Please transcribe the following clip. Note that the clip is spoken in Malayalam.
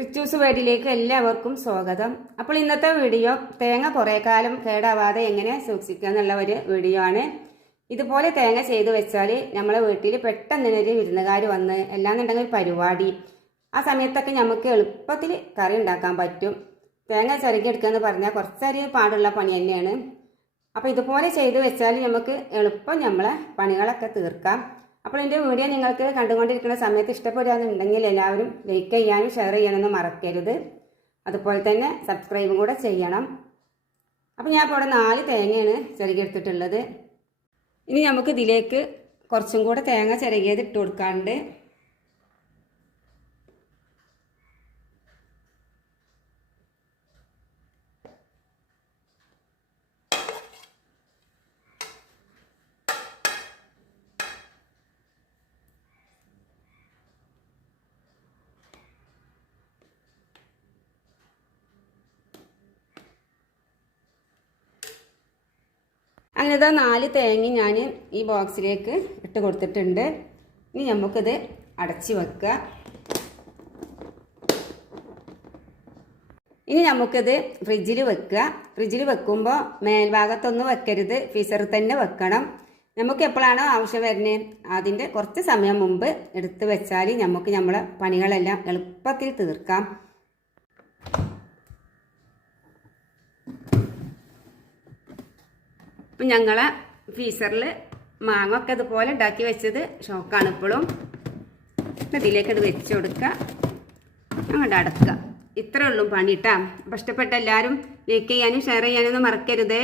റിച്ചൂസ് വേഡിയിലേക്ക് എല്ലാവർക്കും സ്വാഗതം. അപ്പോൾ ഇന്നത്തെ വീഡിയോ തേങ്ങ കുറേ കാലം കേടാവാതെ എങ്ങനെ സൂക്ഷിക്കുക എന്നുള്ള ഒരു വീഡിയോ ആണ്. ഇതുപോലെ തേങ്ങ ചെയ്ത് വെച്ചാൽ നമ്മളെ വീട്ടിൽ പെട്ടെന്ന് ഒരു വിരുന്നുകാർ വന്ന് എല്ലാന്നുണ്ടെങ്കിൽ ഒരു പരിപാടി ആ സമയത്തൊക്കെ നമുക്ക് എളുപ്പത്തിൽ കറി ഉണ്ടാക്കാൻ പറ്റും. തേങ്ങ ചിരകിയെടുക്കുക എന്ന് പറഞ്ഞാൽ കുറച്ചൊരു പാടുള്ള പണി തന്നെയാണ്. അപ്പോൾ ഇതുപോലെ ചെയ്ത് വെച്ചാൽ നമുക്ക് എളുപ്പം നമ്മളെ പണികളൊക്കെ തീർക്കാം. അപ്പോൾ എൻ്റെ വീഡിയോ നിങ്ങൾക്ക് കണ്ടുകൊണ്ടിരിക്കുന്ന സമയത്ത് ഇഷ്ടപ്പെടുകയാണെന്നുണ്ടെങ്കിൽ എല്ലാവരും ലൈക്ക് ചെയ്യാനും ഷെയർ ചെയ്യാനൊന്നും മറക്കരുത്. അതുപോലെ തന്നെ സബ്സ്ക്രൈബും കൂടെ ചെയ്യണം. അപ്പോൾ ഞാൻ ഇപ്പോൾ ഇവിടെ 4 തേങ്ങയാണ് ചിരകിയെടുത്തിട്ടുള്ളത്. ഇനി നമുക്ക് ഇതിലേക്ക് കുറച്ചും കൂടെ തേങ്ങ ചിരകിയത് ഇട്ട് കൊടുക്കാറുണ്ട്. അങ്ങനെ ഇതാ 4 തേങ്ങ ഞാൻ ഈ ബോക്സിലേക്ക് ഇട്ട് കൊടുത്തിട്ടുണ്ട്. ഇനി നമുക്കിത് അടച്ച് വെക്കുക. ഇനി നമുക്കിത് ഫ്രിഡ്ജിൽ വെക്കുക. ഫ്രിഡ്ജിൽ വെക്കുമ്പോൾ മേൽഭാഗത്തൊന്നും വെക്കരുത്, ഫ്രീസറിൽ തന്നെ വെക്കണം. നമുക്ക് എപ്പോഴാണോ ആവശ്യം വരുന്നത് അതിൻ്റെ കുറച്ച് സമയം മുമ്പ് എടുത്ത് വെച്ചാൽ നമുക്ക് നമ്മളെ പണികളെല്ലാം എളുപ്പത്തിൽ തീർക്കാം. അപ്പം ഞങ്ങളെ ഫ്രീസറിൽ മാങ്ങ ഒക്കെ ഇതുപോലെ ഉണ്ടാക്കി വെച്ചത് ഷോക്കാണ് ഇപ്പോഴും. ഇതിലേക്ക് അത് വെച്ച് കൊടുക്കുക, അങ്ങോട്ട് അടക്കുക. ഇത്രയേ ഉള്ളൂ പണി കേട്ടോ. അപ്പം ഇഷ്ടപ്പെട്ട എല്ലാവരും ലൈക്ക് ചെയ്യാനും ഷെയർ ചെയ്യാനൊന്നും മറക്കരുതേ.